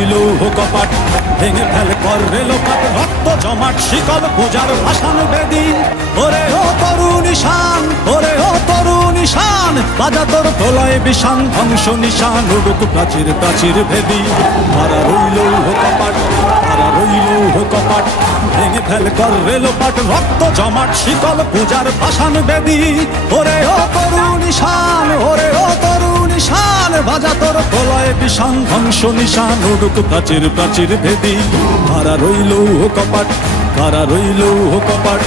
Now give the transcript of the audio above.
রইল কপাট, ভেঙে ফেল কর রেলোপাট, রক্ত জমাট শিকল পূজার ভাসান বেদি। ওরে ও তরুণ ঈশান, ওরে ও তরুণ ঈশান, বাজা তোর প্রলয় বিষান, ধ্বংস নিশান উড়ুক প্রাচীর প্রাচীর ভেদি। মারা রইল কপাট, মারা রইল কপাট, ভেঙে ফেল কর রেলোপাট, রক্ত জমাট শিকল পূজার ভাসান বেদি। ওরে ও তরুণ ঈশান, ওরে ও তরুণ ঈশান, বাজা তোর প্রলয় বিষান, ধ্বংস নিশান উড়ুক প্রাচীর প্রাচীর ভেদি। কারা রইল কপাট, কারা রইল কপাট।